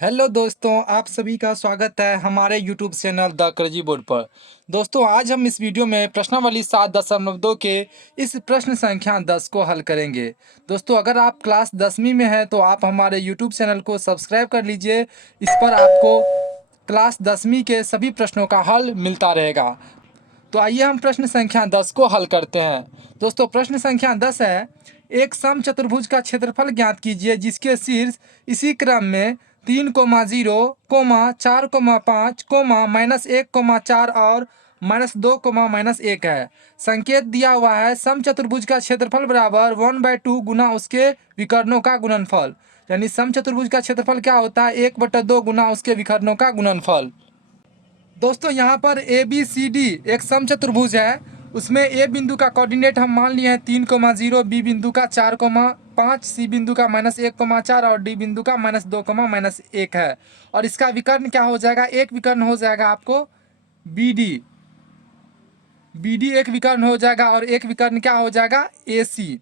Hello दोस्तों, आप सभी का स्वागत है हमारे YouTube चैनल द क्रजी बोर्ड पर। दोस्तों, आज हम इस वीडियो में प्रश्नावली 7.2 के इस प्रश्न संख्या 10 को हल करेंगे। दोस्तों, अगर आप क्लास 10वीं में हैं तो आप हमारे YouTube चैनल को सब्सक्राइब कर लीजिए। इस पर आपको क्लास 10वीं के सभी प्रश्नों का हल मिलता रहेगा। तो आइए हम प्रश्न संख्या 10 को हल करते हैं। दोस्तों, प्रश्न संख्या 10 है, एक समचतुर्भुज का क्षेत्रफल ज्ञात कीजिए जिसके शीर्ष इसी क्रम में 3,0, 4,5, -1,4 और -2, -1 है। संकेत दिया हुआ है समचतुर्भुज का क्षेत्रफल बराबर 1/2 गुना उसके विकर्णों का गुणनफल। यानी समचतुर्भुज का क्षेत्रफल क्या होता है? 1/2 गुना उसके विकर्णों का गुणनफल। दोस्तों, यहाँ पर ए बी सी डी एक समचतुर्भुज है। उसमें ए बिंदु का कोऑर्डिनेट हम मान लिए हैं 3,0, बी बिंदु का 4,5, सी बिंदु का -1,4 और डी बिंदु का -2, -1 है। और इसका विकर्ण क्या हो जाएगा? एक विकर्ण हो जाएगा आपको बी डी। बी डी एक विकर्ण हो जाएगा और एक विकर्ण क्या हो जाएगा? ए सी।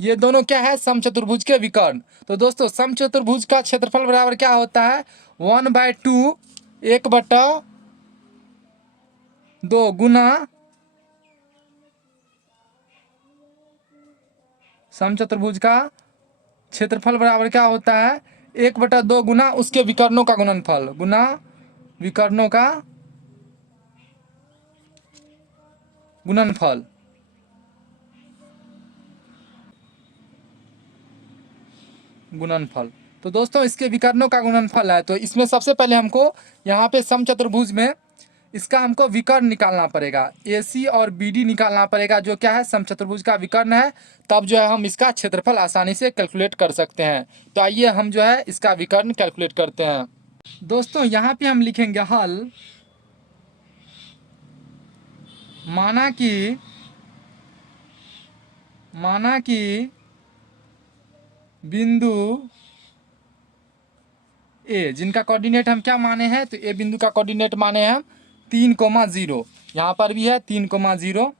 ये दोनों क्या है? समचतुर्भुज के विकर्ण। तो दोस्तों, समचतुर्भुज का क्षेत्रफल बराबर क्या होता है? 1/2 1/2 गुना समचतुर्भुज का क्षेत्रफल बराबर क्या होता है? 1/2 गुना उसके विकर्णों का गुणनफल गुना विकर्णों का गुणनफल। गुणनफल। तो दोस्तों, इसके विकर्णों का गुणनफल है। तो इसमें सबसे पहले हमको यहाँ पे समचतुर्भुज में इसका हमको विकर्ण निकालना पड़ेगा। ए सी और बी डी निकालना पड़ेगा, जो क्या है? समचतुर्भुज का विकर्ण है। तब जो है हम इसका क्षेत्रफल आसानी से कैलकुलेट कर सकते हैं। तो आइए हम जो है इसका विकर्ण कैलकुलेट करते हैं। दोस्तों, यहाँ पे हम लिखेंगे हल। माना कि बिंदु ए जिनका कोऑर्डिनेट हम क्या माने हैं? तो ए बिंदु का कोऑर्डिनेट माने हैं हम 3,0। यहाँ पर भी है 3,0।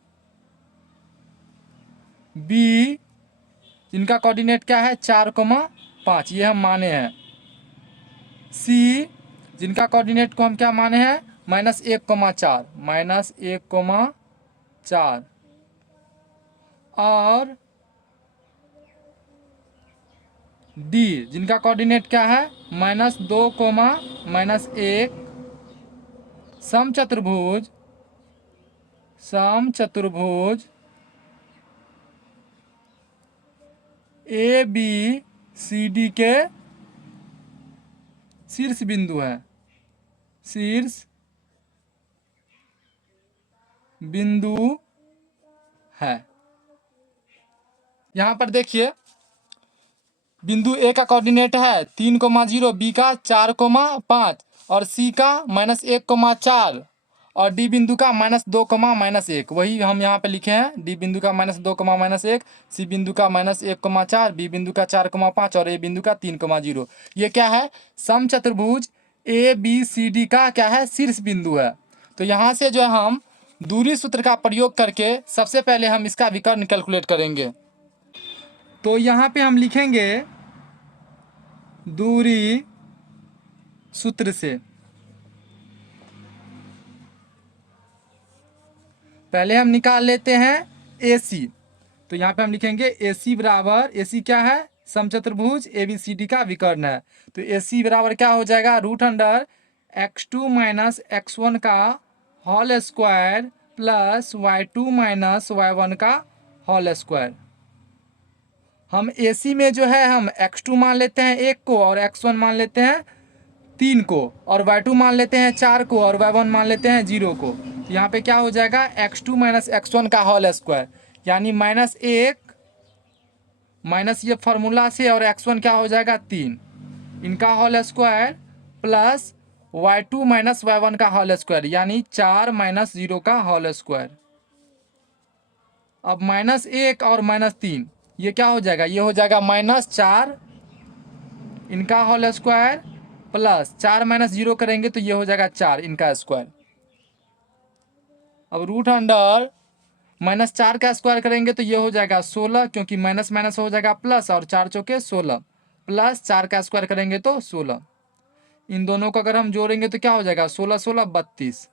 बी जिनका कोऑर्डिनेट क्या है? 4,5, ये हम माने हैं। सी जिनका कोऑर्डिनेट को हम क्या माने हैं? -1,4, -1,4 और डी जिनका कोऑर्डिनेट क्या है? -2, -1। समचतुर्भुज ए बी सी डी के शीर्ष बिंदु है। शीर्ष बिंदु है। यहाँ पर देखिए, बिंदु ए का कोऑर्डिनेट है 3,0, बी का 4,5 और सी का -1,4 और डी बिंदु का -2, -1। वही हम यहाँ पे लिखे हैं। डी बिंदु का -2, -1, सी बिंदु का -1,4, बी बिंदु का 4,5 और ए बिंदु का 3,0। ये क्या है? समचतुर्भुज ए बी सी डी का क्या है? शीर्ष बिंदु है। तो यहाँ से जो है हम दूरी सूत्र का प्रयोग करके सबसे पहले हम इसका विकर्ण कैलकुलेट करेंगे। तो यहाँ पे हम लिखेंगे दूरी सूत्र से। पहले हम निकाल लेते हैं ए सी। तो यहाँ पे हम लिखेंगे ए सी बराबर, ए सी क्या है? समचतुर्भुज ए बी सी डी का विकर्ण है। तो ए सी बराबर क्या हो जाएगा? √x2 - x1 का whole square plus y2 - y1 का होल स्क्वायर। हम ए सी में जो है हम x2 मान लेते हैं 1 को और x1 मान लेते हैं 3 को और y2 मान लेते हैं 4 को और y1 मान लेते हैं 0 को। यहाँ पे क्या हो जाएगा? x2 - x1 का होल स्क्वायर, यानी -1 माइनस ये फार्मूला से और x1 क्या हो जाएगा? 3, इनका whole square plus y2 - y1 का होल स्क्वायर, यानी 4 - 0 का होल स्क्वायर। अब -1 और -3 ये क्या हो जाएगा? ये हो जाएगा -4 इनका होल स्क्वायर प्लस 4 - 0 करेंगे तो ये हो जाएगा 4 इनका स्क्वायर। अब -4 का स्क्वायर करेंगे तो ये हो जाएगा 16, क्योंकि माइनस माइनस हो जाएगा प्लस और 4 चौके 16। प्लस 4 का स्क्वायर करेंगे तो 16। इन दोनों को अगर हम जोड़ेंगे तो क्या हो जाएगा, 16 16 32।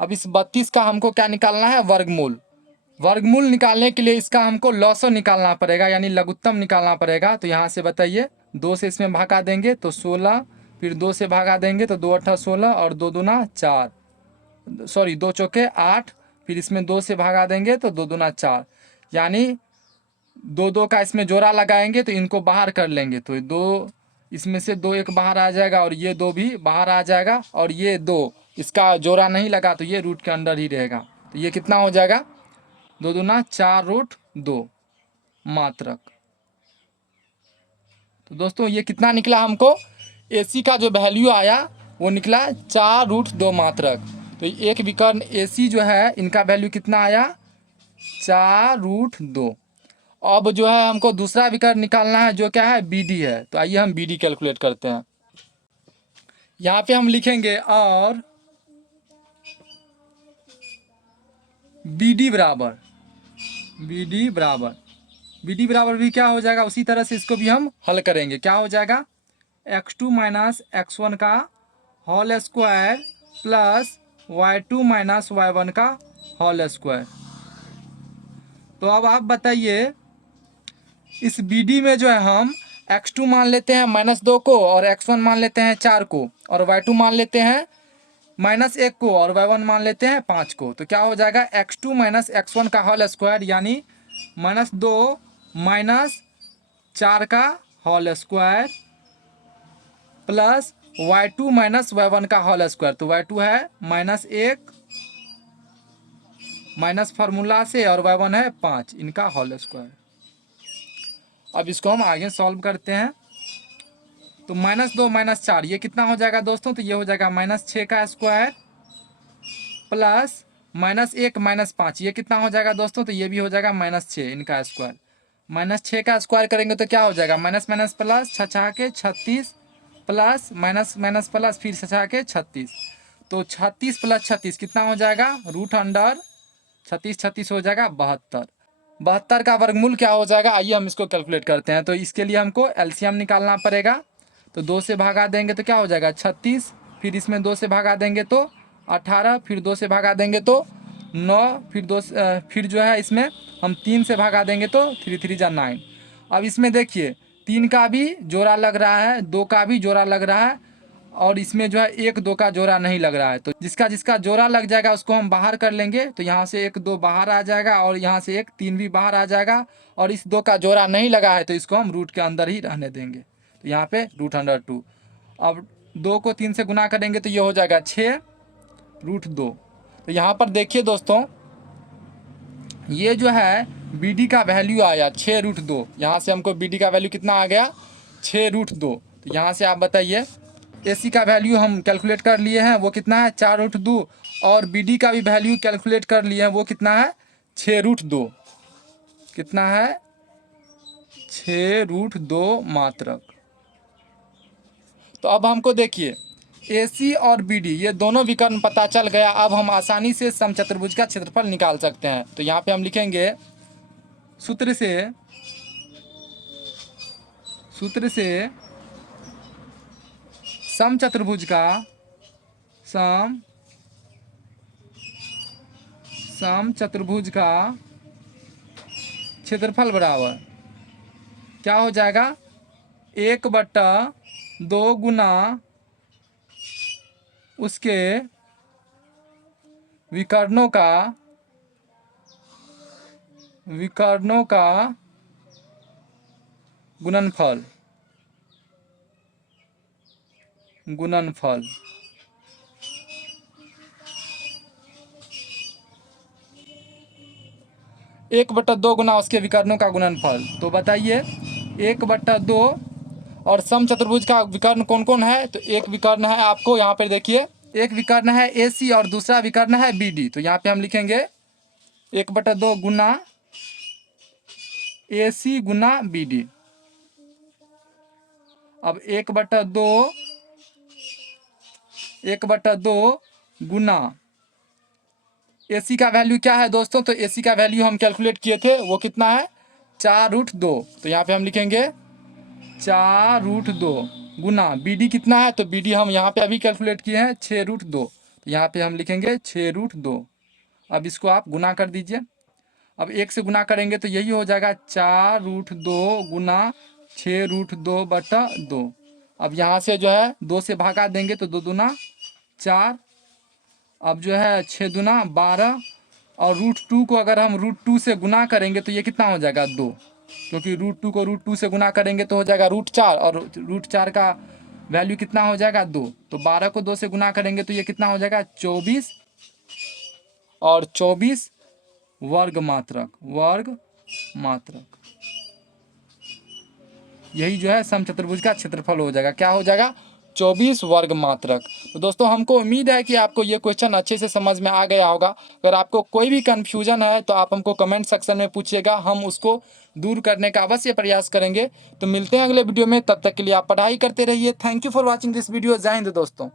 अब इस 32 का हमको क्या निकालना है, वर्गमूल। वर्गमूल निकालने के लिए इसका हमको लॉसर निकालना पड़ेगा, यानी लघुत्तम निकालना पड़ेगा। तो यहाँ से बताइए, 2 से इसमें भागा देंगे तो 16, फिर 2 से भागा देंगे तो 2 अट्ठा 16 और 2 दूना 4, सॉरी 2 चौके 8, फिर इसमें 2 से भागा देंगे तो 2 दूना 4, यानी 2 2 का इसमें जोड़ा लगाएंगे तो इनको बाहर कर लेंगे तो 2, इसमें से 2 एक बाहर आ जाएगा और ये 2 भी बाहर आ जाएगा, और ये 2 इसका जोड़ा नहीं लगा तो ये रूट के अंदर ही रहेगा। तो ये कितना हो जाएगा, 2 दूना 4 रूट 2 मात्रक। तो दोस्तों ये कितना निकला हमको, AC का जो वैल्यू आया वो निकला 4 रूट 2 मात्रक। तो एक विकर्ण AC जो है इनका वैल्यू कितना आया, 4 रूट 2। अब जो है हमको दूसरा विकर्ण निकालना है जो क्या है, BD है। तो आइए हम BD कैलकुलेट करते हैं। यहाँ पे हम लिखेंगे और BD बराबर BD बराबर भी क्या हो जाएगा, उसी तरह से इसको भी हम हल करेंगे। क्या हो जाएगा, x2 माइनस x1 का whole square plus y2 minus y1 का होल स्क्वायर। तो अब आप बताइए, इस BD में जो है हम x2 मान लेते हैं -2 को, और x1 मान लेते हैं 4 को, और y2 मान लेते हैं -1 को, और y1 मान लेते हैं 5 को। तो क्या हो जाएगा, x2 माइनस x1 का होल स्क्वायर, यानी -2 माइनस 4 का whole square plus y2 minus y1 का होल स्क्वायर। तो y2 है -1 माइनस फार्मूला से, और y1 है 5, इनका होल स्क्वायर। अब इसको हम आगे सॉल्व करते हैं। तो -2 -4 ये कितना हो जाएगा दोस्तों, तो ये हो जाएगा -6 का स्क्वायर प्लस -1 -5 ये कितना हो जाएगा दोस्तों, तो ये भी हो जाएगा -6 इनका स्क्वायर। -6 का स्क्वायर करेंगे तो क्या हो जाएगा, माइनस माइनस प्लस 6 के 36 प्लस माइनस माइनस प्लस फिर 6 के 36। तो 36 प्लस 36 कितना हो जाएगा, रूट अंडर 36 36 हो जाएगा 72। 72 का वर्गमूल क्या हो जाएगा, आइए हम इसको कैलकुलेट करते हैं। तो इसके लिए हमको एलसीएम निकालना पड़ेगा। तो 2 से भागा देंगे तो क्या हो जाएगा, 36, फिर इसमें 2 से भागा देंगे तो 18, फिर 2 से भागा देंगे तो 9, फिर फिर जो है इसमें हम 3 से भागा देंगे तो 3 3 जा 9। अब इसमें देखिए 3 का भी जोड़ा लग रहा है, 2 का भी जोड़ा लग रहा है, और इसमें जो है 1 2 का जोड़ा नहीं लग रहा है। तो जिसका जिसका जोड़ा लग जाएगा उसको हम बाहर कर लेंगे। तो यहाँ से 1 2 बाहर आ जाएगा, और यहाँ से 1 3 भी बाहर आ जाएगा, और इस 2 का जोड़ा नहीं लगा है तो इसको हम रूट के अंदर ही रहने देंगे। तो यहाँ पे √2। अब 2 को 3 से गुना करेंगे तो ये हो जाएगा 6 √2। तो यहाँ पर देखिए दोस्तों, ये जो है BD का वैल्यू आया 6 √2। यहाँ से हमको BD का वैल्यू कितना आ गया, 6 √2। तो यहाँ से आप बताइए, AC का वैल्यू हम कैलकुलेट कर लिए हैं, वो कितना है 4 √2, और BD का भी वैल्यू कैलकुलेट कर लिए हैं, वो कितना है 6 √2। कितना है, 6 √2 मात्रक। तो अब हमको देखिए AC और BD ये दोनों विकर्ण पता चल गया। अब हम आसानी से समचतुर्भुज का क्षेत्रफल निकाल सकते हैं। तो यहाँ पे हम लिखेंगे सूत्र से समचतुर्भुज का समचतुर्भुज का क्षेत्रफल बराबर क्या हो जाएगा, 1/2 गुना उसके विकर्णों का गुणनफल। 1/2 गुना उसके विकर्णों का गुणनफल। तो बताइए 1/2 और समचतुर्भुज का विकर्ण कौन कौन है। तो एक विकर्ण है, आपको यहाँ पर देखिए, एक विकर्ण है AC और दूसरा विकर्ण है BD। तो यहाँ पे हम लिखेंगे 1/2 गुना AC गुना BD। अब 1/2 गुना AC का वैल्यू क्या है दोस्तों, तो AC का वैल्यू हम कैलकुलेट किए थे, वो कितना है 4 √2। तो यहाँ पे हम लिखेंगे 4√2 गुना BD कितना है, तो BD हम यहाँ पे अभी कैलकुलेट किए हैं 6√2, तो यहाँ पे हम लिखेंगे 6√2। अब इसको आप गुना कर दीजिए। अब 1 से गुना करेंगे तो यही हो जाएगा 4√2 गुना 6√2/2। अब यहाँ से जो है 2 से भागा देंगे तो 2 दूना 4, अब जो है 6 दूना 12, और √2 को अगर हम √2 से गुना करेंगे तो ये कितना हो जाएगा 2, क्योंकि √2 को √2 से गुना करेंगे तो हो जाएगा √4, और √4 का वैल्यू कितना हो जाएगा 2, तो 12 को 2 से गुना करेंगे तो ये कितना हो जाएगा 24, और 24 वर्ग मात्रक यही जो है समचतुर्भुज का क्षेत्रफल हो जाएगा। क्या हो जाएगा 24 वर्ग मात्रक। तो दोस्तों हमको उम्मीद है कि आपको ये क्वेश्चन अच्छे से समझ में आ गया होगा। अगर आपको कोई भी कन्फ्यूजन है तो आप हमको कमेंट सेक्शन में पूछिएगा, हम उसको दूर करने का अवश्य प्रयास करेंगे। तो मिलते हैं अगले वीडियो में, तब तक के लिए आप पढ़ाई करते रहिए। Thank you for watching this video. जय हिंद दोस्तों।